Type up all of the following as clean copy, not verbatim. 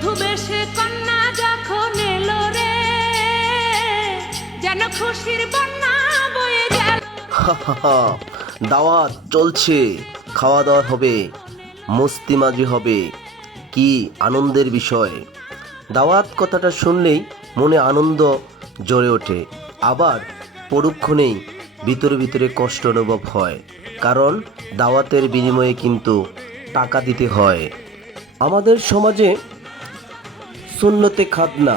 বধূ বেশে কন্যা যখন এলো রে, যেন খুশির বন্যা বয়ে গেল। দাওয়াত চলছে, খাওয়া দাওয়া হবে, মস্তিমাজি হবে, কি আনন্দের বিষয়। দাওয়াত কথাটা শুনলেই মনে আনন্দ জ্বরে ওঠে, আবার পরক্ষণেই ভিতরে ভিতরে কষ্ট অনুভব হয়, কারণ দাওয়াতের বিনিময়ে কিন্তু টাকা দিতে হয়। আমাদের সমাজে সুন্নতে খাতনা,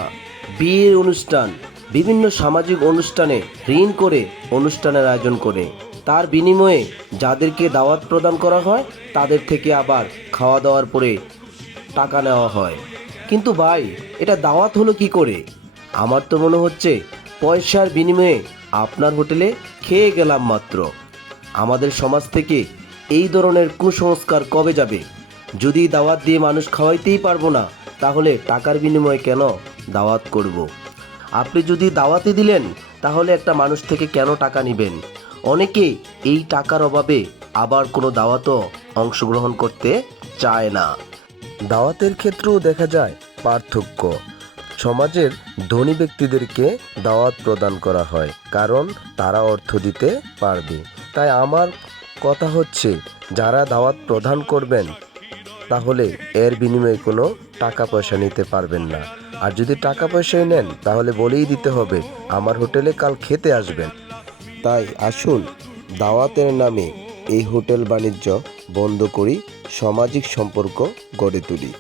বিয়ের অনুষ্ঠান, বিভিন্ন সামাজিক অনুষ্ঠানে ঋণ করে অনুষ্ঠানের আয়োজন করে, তার বিনিময়ে যাদেরকে দাওয়াত প্রদান করা হয় তাদের থেকে আবার খাওয়া দাওয়ার পরে টাকা নেওয়া হয়। কিন্তু ভাই, এটা দাওয়াত হলো কি করে? আমার তো মনে হচ্ছে পয়সার বিনিময়ে আপনার হোটেলে খেয়ে গেলাম মাত্র। আমাদের সমাজ থেকে এই ধরনের কুসংস্কার কবে যাবে? যদি দাওয়াত দিয়ে মানুষ খাওয়াইতেই পারবো না, তাহলে টাকার বিনিময়ে কেন দাওয়াত করব? আপনি যদি দাওয়াতই দিলেন, তাহলে একটা মানুষ থেকে কেন টাকা নেবেন? অনেকে এই টাকার অভাবে আবার কোনো দাওয়াতও অংশগ্রহণ করতে চায় না। দাওয়াতের ক্ষেত্রেও দেখা যায় পার্থক্য। সমাজের ধনী ব্যক্তিদেরকে দাওয়াত প্রদান করা হয়, কারণ তারা অর্থ দিতে পারবে। তাই আমার কথা হচ্ছে, যারা দাওয়াত প্রদান করবেন তাহলে এর বিনিময়ে কোনো টাকা পয়সা নিতে পারবেন না। আর যদি টাকা পয়সাই নেন, তাহলে বলেই দিতে হবে আমার হোটেলে কাল খেতে আসবেন। তাই আসুন, দাওয়াতের নামে এই হোটেল বাণিজ্য বন্ধ করি, সামাজিক সম্পর্ক গড়ে তুলি।